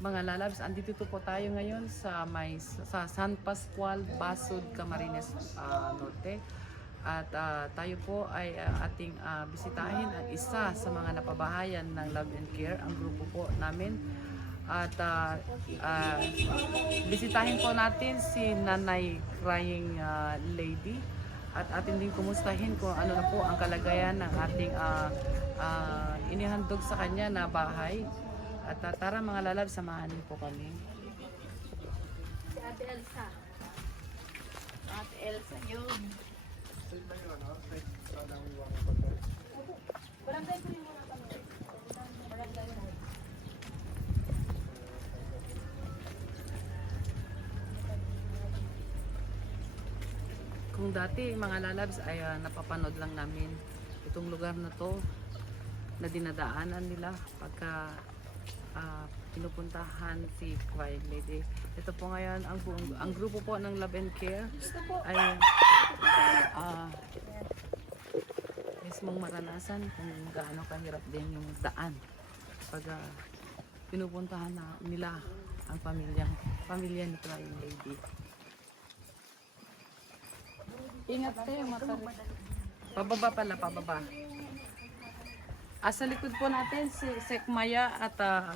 Mga lalabs, andito po tayo ngayon sa may sa San Pascual, Basud, Camarines ah, Norte. At ah, tayo po ay ah, ating ah, bisitahin ang isa sa mga napabahayan ng Love and Care, ang grupo po namin. At ah, ah, bisitahin po natin si Nanay Crying ah, Lady at atin din kumustahin kung ano na po ang kalagayan ng ating ah, ah, inihandog sa kanya na bahay. At ah, tara mga lalab, samahan niyo po kami. Si Ate Elsa. Ate Elsa yun. Barangay po yung mga kami. Barangay mo. Kung dati mga lalabs ay ah, napapanood lang namin itong lugar na to na dinadaanan nila pagka ah, pinupuntahan si Quiet Lady. Ito po ngayon ang buong, ang grupo po ng Love and Care ay ah, mismong maranasan kung gaano kahirap din yung daan pag ah, pinupuntahan na nila ang pamilyang pamilya ni Crying Lady. Ingat kayo, mata. Pababa pala, pababa. Ah, likod po natin si Sek Maya at ah,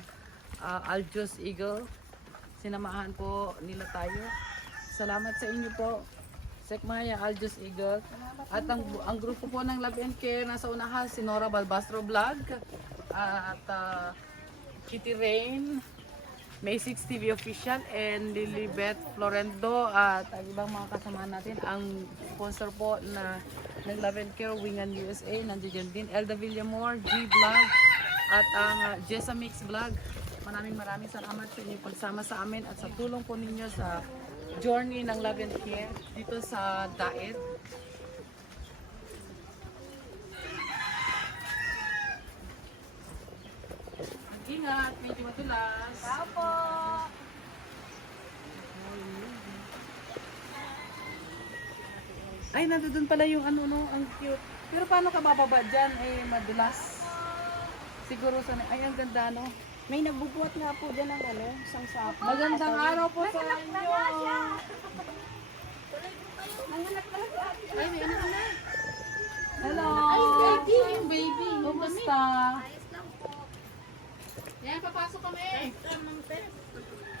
ah, Aljos Eagle. Sinamahan po nila tayo. Salamat sa inyo po. Sek Maya, Aljos Eagle. At ang, ang grupo po ng Love and Care nasa unahan, si Nora Balbastro Vlog. at ah, Kitty Rain. May 6 TV official and Lilibet Florendo. At ang ibang mga kasama natin ang sponsor po na ng Love and Care Wingan USA nandiyan din. Elda Villamor, G Vlog at ang uh, Jessa Mix Vlog. Maraming maraming salamat sa inyong pagsama sa amin at sa tulong po ninyo sa journey ng Love and Care dito sa Daet Medyo matulas. Apo! Ay, nandoon pala yung ano, no, ang cute. Pero paano ka bababa dyan? Eh, madulas. Siguro sa... Ay, ang ganda, no? May nagbubuhat nga po dyan ng ano, isang sapo. Magandang araw po sa inyo. Nanganak pala si Ate. Ay, may ano na. Hello. Ay, baby. Baby. Kumusta? Ayos po. Yan, papasok kami.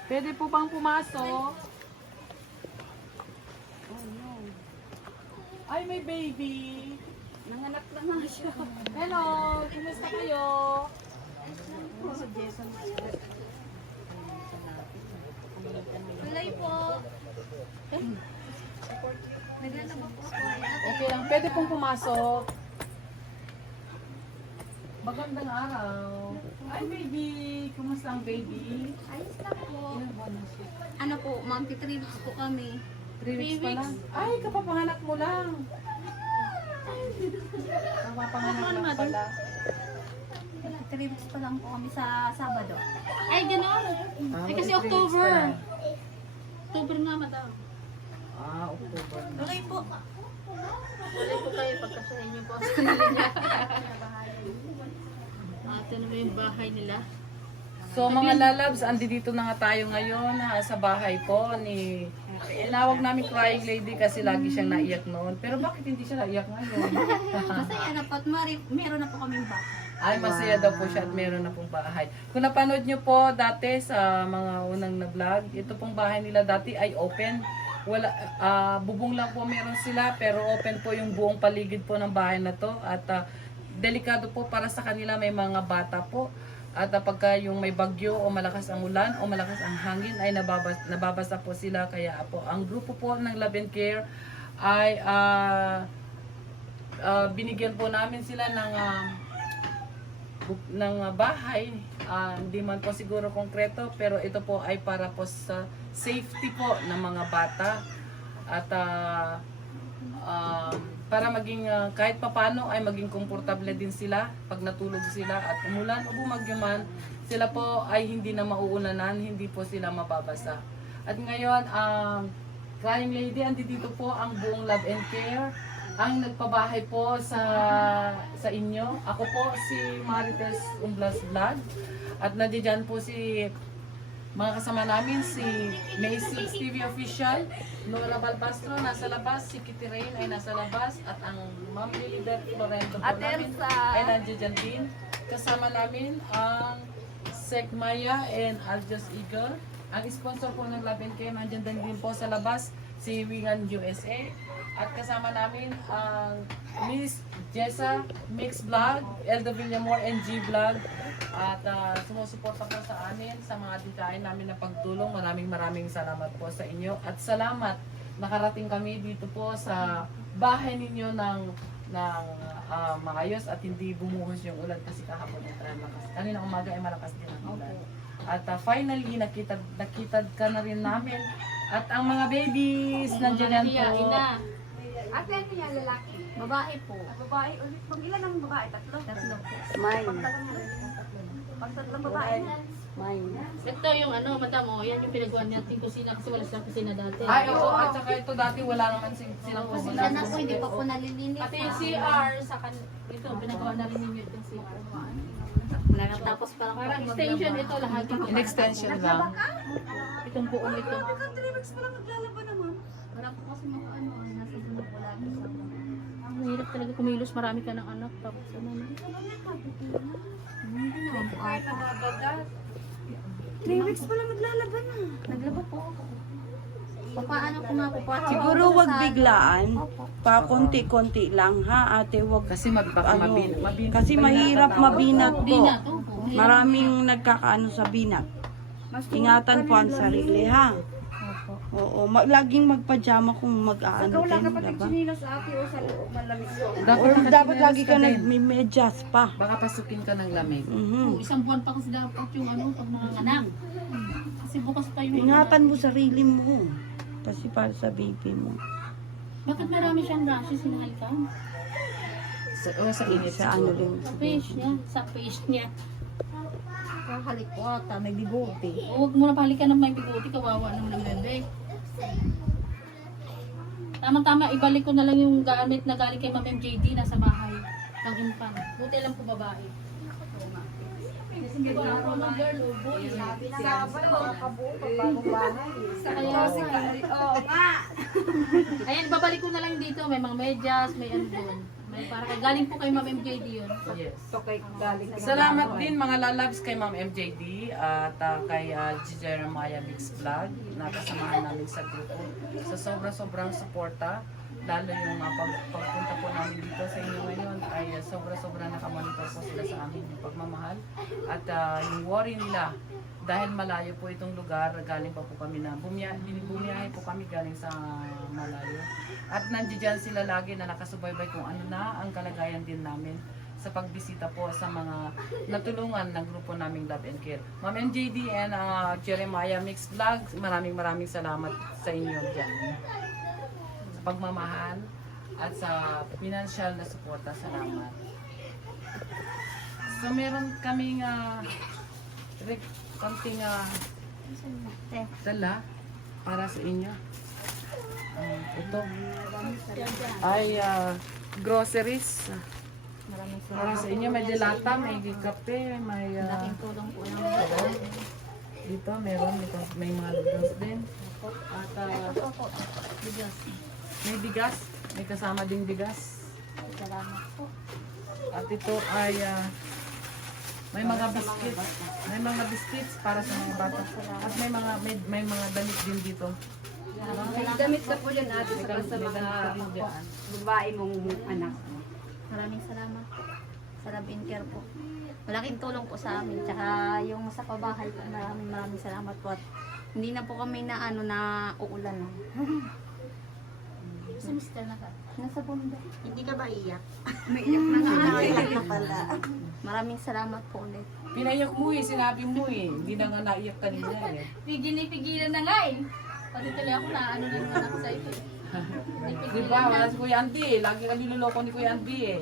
Pwede po bang pumasok? Oh, no. Ay, may baby. Nanganak na nga siya. Hello, kumusta kayo? Tulay po. Naglalaba po ako. Okay lang, pwede pong pumasok. Magandang araw. Ay, baby. Kumusta ang baby? Ayos lang po. Ilan buwan na siya? Ano po, ma'am, three weeks po kami. Three weeks pa lang. Ay, kapapanganak mo lang. Kapapanganak lang pala. Three weeks pa lang po kami sa Sabado. Ay, gano'n. Ah, Ay, kasi three weeks October. pa lang. October nga, madam. Ah, October na. Okay po. Wala po kayo pagkasahin niyo po sa sarili niya. Ate, ano ba yung bahay nila? So mga lalabs, andi dito na nga tayo ngayon ha, sa bahay po ni Inawag namin crying lady kasi lagi siyang naiyak noon. Pero bakit hindi siya naiyak ngayon? Masaya na po at mari, meron na po kaming bahay. Ay, masaya daw po siya at meron na pong bahay. Kung napanood nyo po dati sa mga unang na vlog, ito pong bahay nila dati ay open. Wala, ah, bubong lang po meron sila pero open po yung buong paligid po ng bahay na to. At ah, delikado po para sa kanila may mga bata po. At uh, pagka yung may bagyo o malakas ang ulan o malakas ang hangin ay nababas, nababasa po sila. Kaya po ang grupo po ng Love and Care ay ah, ah, binigyan po namin sila ng ah, bu- ng uh, bahay. Ah, hindi man po siguro konkreto, pero ito po ay para po sa safety po ng mga bata. At ah, um, para maging ah, kahit papano ay maging komportable din sila pag natulog sila at umulan o bumagyo man, sila po ay hindi na mauunanan, hindi po sila mababasa. At ngayon, um, Crying Lady, andito po ang buong Love and Care ang nagpabahay po sa sa inyo. Ako po si Marites Umblas Vlog at nandiyan po si Mga kasama namin si May 6 TV Official, Nora Balbastro nasa labas, si Kitty Rain ay nasa labas, at ang Ma'am Lilibet Florento po namin Elsa. ay nandiyan dyan din. Kasama namin ang Sek Maya and Aljos Eagle. Ang sponsor po ng Love and Care, nandiyan din po sa labas, si Wingan USA. At kasama namin ang Miss Jessa Mix Vlog, Elda Villamor and G Vlog. At ah, sumusuporta po sa amin sa mga dikain namin na pagtulong. Maraming maraming salamat po sa inyo. At salamat nakarating kami dito po sa bahay ninyo ng ng ah, maayos at hindi bumuhos yung ulan kasi kahapon ay malakas. Kanina umaga ay malakas din ang ulan. At ah, finally nakita nakita ka na rin namin. At ang mga babies nandiyan yan po. Ate, ano yan, lalaki? Babae po. babae, ulit. Pag ilan ang babae? Tatlo? Tatlo po. Mine. Pag tatlong babae. Mine. Ito yung ano, madam, oh, yan yung pinagawa natin kusina kasi wala silang kusina dati. Ay, oo, at saka ito dati wala naman silang kusina. Sila na po, hindi pa po nalilinis. Pati yung CR sa kan ito, pinagawa na rin ninyo itong CR. Nakatapos pa lang Parang extension ito lahat. In extension lang. Itong buong ito. Wala Ang hirap talaga kumilos, marami ka ng anak. Tapos ano, Three weeks pa lang naglalaban na. Naglaba po ako. Papaano ko nga po pa? Siguro wag biglaan. Pa konti-konti lang ha ate, wag Kasi baka ano, mabin, mabin, kasi mahirap mabinat Hindi po. na. Maraming nagkakaano sa binat. Ingatan po ang sarili ha. Oo, ma- laging magpajama kung mag-aano din, diba? Dapat, Or dapat lagi ka din. nagme-medyas pa. Baka pasukin ka ng lamig. Mhm. Isang buwan pa kasi dapat yung ano, pag mga anak. Kasi bukas pa yung Ingatan mo sarili mo. Kasi para sa baby mo. Bakit marami siyang rashes hinahalikan? Sa, o sa init Sa ano siguro. rin. Sa face niya, sa face niya. Kahalik ko ata, may bigote. Huwag mo na palikan ng may bigote, kawawa naman ng bebe. Tama-tama, ibalik ko na lang yung gamit na galing kay Ma'am MJD nasa bahay ng impan. Buti lang po babae. Hindi ko na ako ng girl o boy. Kaya, Oo nga. ayan, babalik ko na lang dito. May mga medyas, may ano doon. May para kay galing po kay Ma'am MJD yun. Yes. Salamat din mga lalabs kay Ma'am MJD at ah, kay uh, Jeremiah Mix Vlog na kasamahan namin sa grupo. Sa sobra-sobrang suporta, lalo yung uh, pag, pagpunta po namin dito sa inyo ngayon ay sobra-sobra nakamonitor po sila sa amin yung pagmamahal at ah, yung worry nila dahil malayo po itong lugar, galing pa po kami na bumiyahe, bumiyahe po kami galing sa malayo. At nandiyan sila lagi na nakasubaybay kung ano na ang kalagayan din namin sa pagbisita po sa mga natulungan ng grupo naming Love and Care. Ma'am MJD and uh, Jeremiah Mix Vlogs, maraming maraming salamat sa inyo dyan. Pagmamahal at sa financial na suporta. Salamat. So meron kaming uh, konting uh, dala para sa inyo. Ah, ito ay ah, groceries. Maraming Para sa inyo, may dilata, may kape, may... salamat. tulong po namin. ito. dito, meron. Dito, may mga noodles din. At Bigas. May bigas. May kasama ding bigas. Salamat po. At ito ay... ah, may mga biscuits. May mga biscuits para sa mga bata. At may mga may, may mga damit din dito. May damit ka po dyan ate May damit din dyan. babae mong anak. Maraming salamat po. Sa Love and Care po. Malaking tulong po sa amin. Tsaka yung sa pabahay po, maraming maraming salamat po. At hindi na po kami na ano na uulan na. Si Mr. na ka. Nasa bundok. Hindi ka ba iyak? Maraming salamat po ulit. Pinayak mo eh, sinabi mo eh. Hindi na nga naiyak kanina eh. Piginipigilan na nga eh. Pati tuloy ako na ano din naman ako sa ito. Di ba? Wala si Kuya Andy eh. Lagi ka niloloko ni Kuya Andy eh.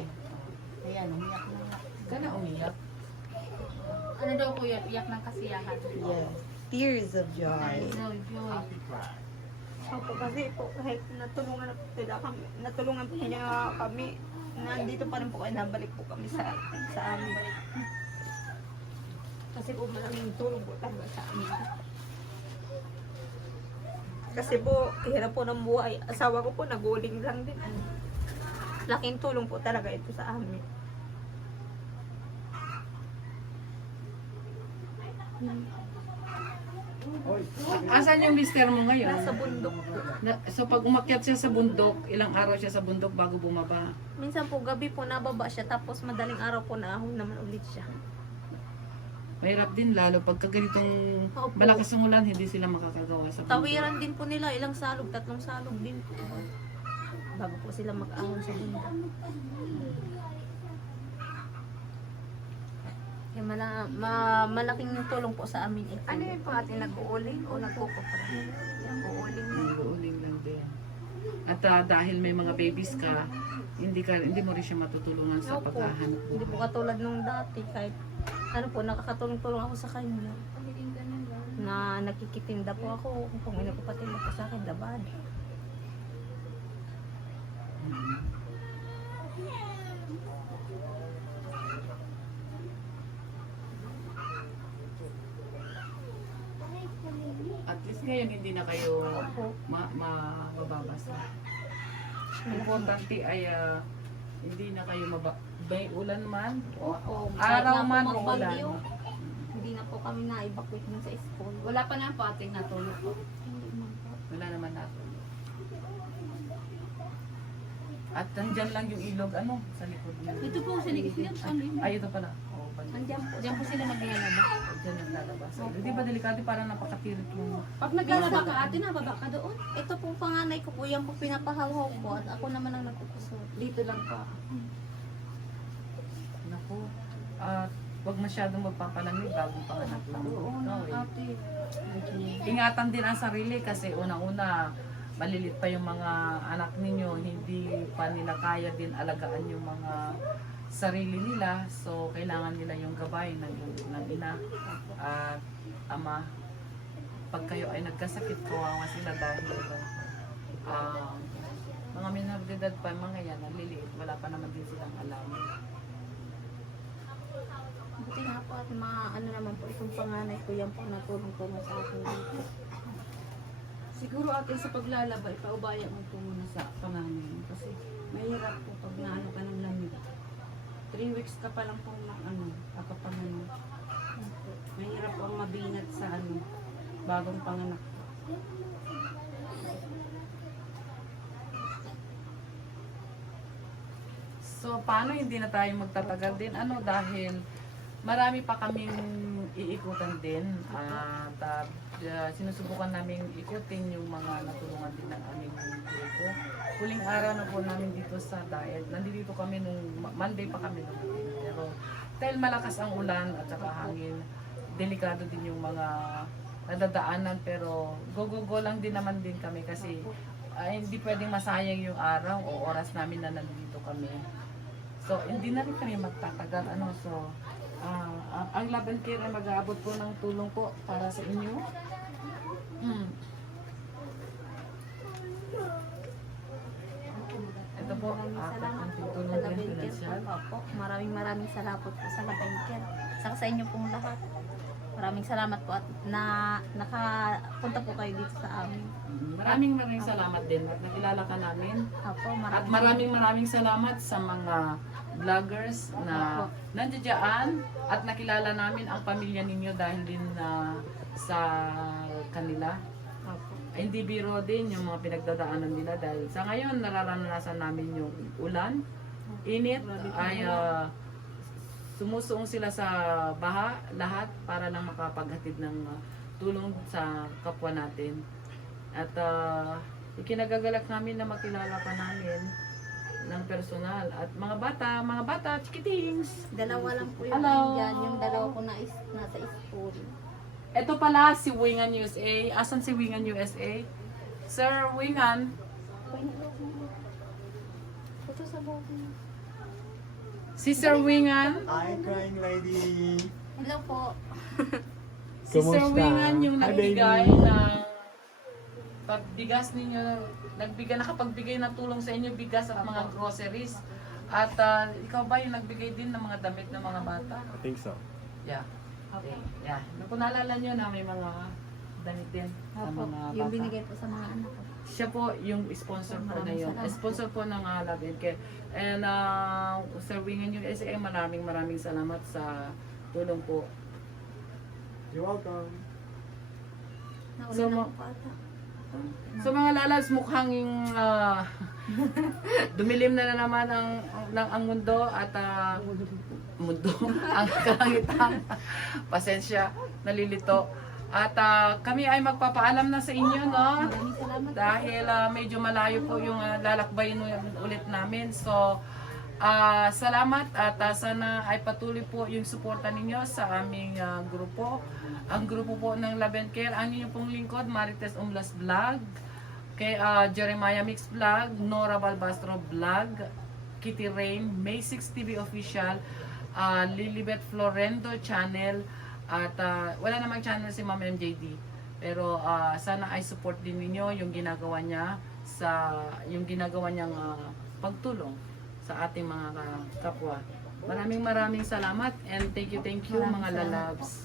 Ayan, umiyak na nga. Ka na umiyak. Ano daw kuya, iyak ng kasiyahan. Yes. Tears of joy. Joy, joy. Opo, kasi po kahit natulungan na po sila kami, natulungan po niya kami, nandito pa rin po kayo, nabalik po kami sa, sa amin. Kasi po maraming tulong po talaga sa amin. Kasi po, hirap po ng buhay. Asawa ko po, naguling lang din. Laking tulong po talaga ito sa amin. Asan yung mister mo ngayon? Nasa bundok po. Na- so pag umakyat siya sa bundok, ilang araw siya sa bundok bago bumaba? Minsan po, gabi po, nababa siya. Tapos madaling araw po, naahon naman ulit siya. Mahirap din lalo pagka ganitong Opo. malakas ang ulan, hindi sila makakagawa sa bundok. Tawiran din po nila, ilang salog, tatlong salog din po. Bago po sila mag-ahon sa bundok. Kaya mala, ma, malaking tulong po sa amin ito. Ano yun po atin, nag-uuling o nagkukupra? Nag-uuling Uuling lang din. At ah, dahil may mga babies ka, hindi ka hindi mo rin siya matutulungan sa Opo. paghahanap Hindi po katulad nung dati, kahit ano po, nakakatulong-tulong ako sa kanya. Na nakikitinda po ako, kung may nagpapatinda po sa akin, labad. At ngayon hindi na kayo ma mababasa. Importante ay ah, hindi na kayo maba may ulan man o araw man o ulan. Hindi na po kami na-evacuate dun sa school. Wala pa na po ating natulog po. Wala naman natin. At nandyan lang yung ilog, ano, sa likod. Ito po, sa likod ano? Ay, ito pala. Nandiyan po. Diyan po sila naglalaba. Diyan naglalabas. Hindi ba delikado parang napakatirik yung... Pag naglalaba ka ate, nababa ka doon. Ito po panganay ko po, yan po pinapahaw ko at ako naman ang nagkukusot. Dito lang pa. Naku. At huwag masyadong magpapalamig bagong panganak lang. Oo Ikaw, eh. ate. Ingatan din ang sarili kasi unang-una malilit pa yung mga anak ninyo, hindi pa nila kaya din alagaan yung mga sarili nila. So, kailangan nila yung gabay ng, ng ina at ama. Pag kayo ay nagkasakit, kawawa sila dahil um, mga minor de edad pa, mga yan, naliliit, wala pa naman din silang alam. Buti nga po at mga ano naman po, itong panganay ko yan po natulong-tulong sa akin dito. Siguro ate sa paglalaba, ipaubaya mo po muna sa panganay. Kasi mahirap po pag naano ka ng lamig. Three weeks ka pa lang po na ano, kakapanganak. Mahirap ang mabinat sa ano, bagong panganak. So, paano hindi na tayo magtatagal din? Ano, dahil marami pa kaming iikutan din. At uh, sinusubukan namin ikutin yung mga natulungan din ng aming grupo. Huling araw na po namin dito sa diet. Nandito kami nung Monday pa kami nung Pero dahil malakas ang ulan at saka hangin, delikado din yung mga nadadaanan pero go go go lang din naman din kami kasi ah, hindi pwedeng masayang yung araw o oras namin na nandito kami. So, hindi na rin kami magtatagal. Ano, so, ang, ang Love and Care ay mag-aabot po ng tulong po para sa inyo. Mm. Ito po, Maraming apat salamat ang tutulong sa din financial. po. po. Maraming maraming salamat po sa Labinker. Saka sa inyo pong lahat. Maraming salamat po at na nakapunta po kayo dito sa amin. Maraming maraming salamat din at nakilala ka namin. Apo, At maraming maraming maraming salamat sa mga vloggers na nandiyan at nakilala namin ang pamilya ninyo dahil din na sa kanila. Hindi biro din yung mga pinagdadaanan nila dahil sa ngayon nararanasan namin yung ulan, init, ay ah, sumusuong sila sa baha lahat para lang makapaghatid ng ah, tulong sa kapwa natin. At uh, ikinagagalak namin na makilala ka namin ng personal. At mga bata, mga bata, chikitings! Dalawa lang po yung Hello. nandyan. Yung dalawa po na is, nasa school. Ito pala si Wingan USA. Asan si Wingan USA? Sir Wingan, si Sir Wingan, Hi, crying lady. Hello po. si Sir Kumusta? Wingan yung Hi, nagbigay ng pagbigas ninyo, nagbigay, nakapagbigay ng tulong sa inyo, bigas at mga groceries. At ah, ikaw ba yung nagbigay din ng mga damit ng mga bata? I think so. Yeah. Okay. Yeah. Kung naalala nyo na may mga damit din sa Opo, mga yung bata. binigay po sa mga anak ko. Siya po yung sponsor po na Maraming yun. salamat Sponsor po ng uh, Love and Care. And uh, Sir Wingen USA, maraming maraming salamat sa tulong po. You're welcome. Nauna So, na ma- po ata. So mga lalabs, mukhang ah, dumilim na, na naman ang, ang, ang mundo at ah, mundo, ang kalangitan. Pasensya, nalilito. At ah, kami ay magpapaalam na sa inyo, no? Dahil ah, medyo malayo po yung ah, lalakbayin ulit namin. So, ah, salamat at ah, sana ay patuloy po yung suporta ninyo sa aming ah, grupo. Ang grupo po ng Love and Care, ang inyong pong lingkod, Marites Umlas Vlog, kay ah, Jeremiah Mix Vlog, Nora Balbastro Vlog, Kitty Rain, May 6 TV Official, ah, Lilibet Florendo Channel, at ah, wala namang channel si Ma'am MJD. Pero ah, sana ay support din ninyo yung ginagawa niya sa yung ginagawa niyang ah, pagtulong sa ating mga ka- kapwa. Maraming maraming salamat and thank you, thank you mga lalabs.